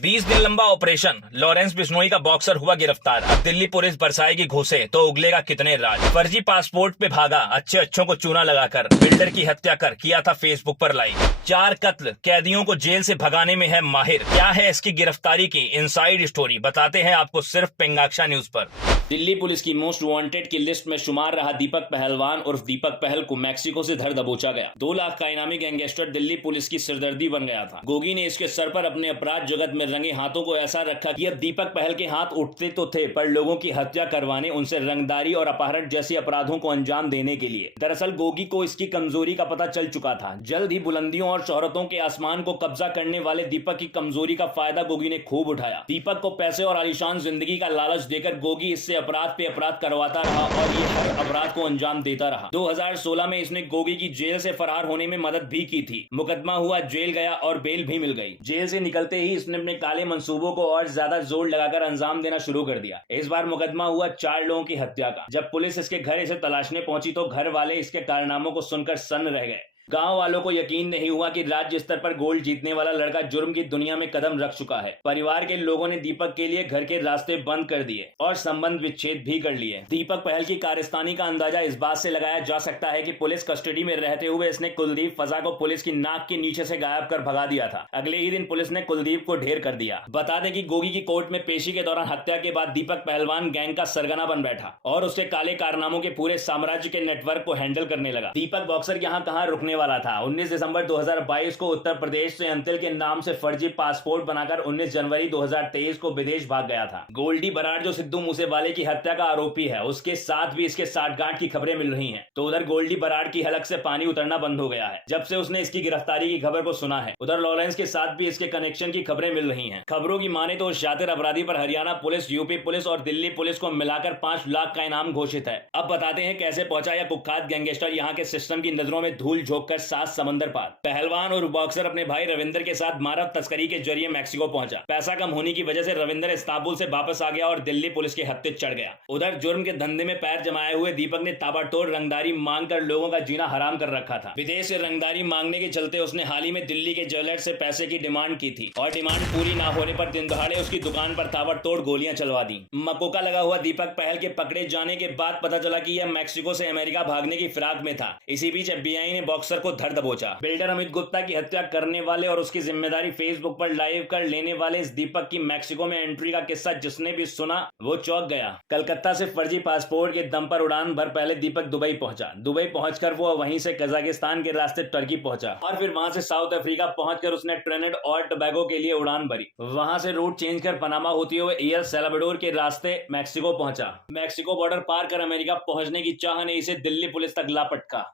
20 दिन लंबा operation, Lawrence Bishnoi का बॉक्सर हुआ गिरफ्तार। अब दिल्ली पुलिस बरसाएगी घूंसे तो उगलेगा कितने राज। फर्जी पासपोर्ट पे भागा, अच्छे अच्छों को चूना लगाकर बिल्डर की हत्या कर किया था फेसबुक पर लाइव। 4 कत्ल, कैदियों को जेल से भगाने में है माहिर। क्या है इसकी गिरफ्तारी की इनसाइड स्टोरी, बताते हैं आपको सिर्फ पिंगाक्षा न्यूज पर। दिल्ली पुलिस की मोस्ट वांटेड की लिस्ट में शुमार रहा दीपक पहलवान उर्फ दीपक पहल को मैक्सिको से धर दबोचा गया। 2 लाख का इनामी गैंगस्टर दिल्ली पुलिस की सिरदर्दी बन गया था। गोगी ने इसके सर पर अपने अपराध जगत में रंगे हाथों को ऐसा रखा कि अब दीपक पहल के हाथ उठते तो थे, पर लोगों की हत्या करवाने, उनसे रंगदारी और अपहरण जैसे अपराधों को अंजाम देने के लिए। दरअसल गोगी को इसकी कमजोरी का पता चल चुका था। जल्द ही बुलंदियों और शोहरतों के आसमान को कब्जा करने वाले दीपक की कमजोरी का फायदा गोगी ने खूब उठाया। दीपक को पैसे और आलीशान जिंदगी का लालच देकर गोगी इससे अपराध पे अपराध करवाता रहा और ये हर अपराध को अंजाम देता रहा। 2016 में इसने गोगी की जेल से फरार होने में मदद भी की थी। मुकदमा हुआ, जेल गया और बेल भी मिल गई। जेल से निकलते ही इसने अपने काले मंसूबों को और ज्यादा जोर लगाकर अंजाम देना शुरू कर दिया। इस बार मुकदमा हुआ 4 लोगों की हत्या का। जब पुलिस इसके घर इसे तलाशने पहुंची तो घर वाले इसके कारनामों को सुनकर सन्न रह गए। गांव वालों को यकीन नहीं हुआ कि राज्य स्तर पर गोल्ड जीतने वाला लड़का जुर्म की दुनिया में कदम रख चुका है। परिवार के लोगों ने दीपक के लिए घर के रास्ते बंद कर दिए और संबंध विच्छेद भी कर लिए। दीपक पहल की कारस्तानी का अंदाजा इस बात से लगाया जा सकता है कि पुलिस कस्टडी में रहते हुए इसने कुलदीप फजा को पुलिस की नाक के नीचे से गायब कर भगा दिया था। अगले ही दिन पुलिस ने कुलदीप को ढेर कर दिया। बता दें कि गोगी की कोर्ट में पेशी के दौरान हत्या के बाद दीपक पहलवान गैंग का सरगना बन बैठा और उसके काले कारनामों के पूरे साम्राज्य के नेटवर्क को हैंडल करने लगा। दीपक बॉक्सर यहाँ कहाँ रुकने वाला था। 19 दिसंबर 2022 को उत्तर प्रदेश से अंतिल के नाम से फर्जी पासपोर्ट बनाकर 19 जनवरी 2023 को विदेश भाग गया था। गोल्डी बराड़ जो सिद्धू मूसेवाले की हत्या का आरोपी है, उसके साथ भी इसके साठगांठ की खबरें मिल रही हैं। तो उधर गोल्डी बराड़ की हलक से पानी उतरना बंद हो गया है जब से उसने इसकी गिरफ्तारी की खबर को सुना है। उधर लॉरेंस के साथ भी इसके कनेक्शन की खबरें मिल रही हैं। खबरों की माने तो उस शातिर अपराधी पर हरियाणा पुलिस, यूपी पुलिस और दिल्ली पुलिस को मिलाकर 5 लाख का इनाम घोषित है। अब बताते हैं कैसे पहुंचा यह कुख्यात गैंगस्टर यहाँ के सिस्टम की नजरों में धूल झोंक कर 7 समंदर पार। पहलवान और बॉक्सर अपने भाई रविंदर के साथ मानव तस्करी के जरिए मैक्सिको पहुंचा। पैसा कम होने की वजह से रविंदर इस्तांबुल से वापस आ गया और दिल्ली पुलिस के हत्थे चढ़ गया। उधर जुर्म के धंधे में पैर जमाए हुए दीपक ने ताबड़तोड़ रंगदारी मांगकर लोगों का जीना हराम कर रखा था। विदेश से रंगदारी मांगने के चलते उसने हाल ही में दिल्ली के ज्वेलर्स से पैसे की डिमांड की थी और डिमांड पूरी ना होने पर दिन दहाड़े उसकी दुकान पर ताबड़तोड़ गोलियां चलवा दी। मकोका लगा हुआ दीपक पहल के पकड़े जाने के बाद पता चला कि यह मैक्सिको से अमेरिका भागने की फिराक में था। इसी बीच FBI ने बॉक्सर को धर दबोचा। बिल्डर अमित गुप्ता की हत्या करने वाले और उसकी जिम्मेदारी फेसबुक पर लाइव कर लेने वाले इस दीपक की मैक्सिको में एंट्री का किस्सा जिसने भी सुना वो चौंक गया। कलकत्ता से फर्जी पासपोर्ट के दम पर उड़ान भर पहले दीपक दुबई पहुंचा। दुबई पहुंचकर वो वहीं से कजाकिस्तान के रास्ते टर्की पहुंचा और फिर वहां से साउथ अफ्रीका पहुंचकर उसने ट्रिनिडाद और टोबैगो के लिए उड़ान भरी। वहां से रूट चेंज कर पनामा होते हुए एल साल्वाडोर के रास्ते मैक्सिको पहुंचा। मैक्सिको बॉर्डर पार कर अमेरिका पहुंचने की चाह ने इसे दिल्ली पुलिस तक ला पटका।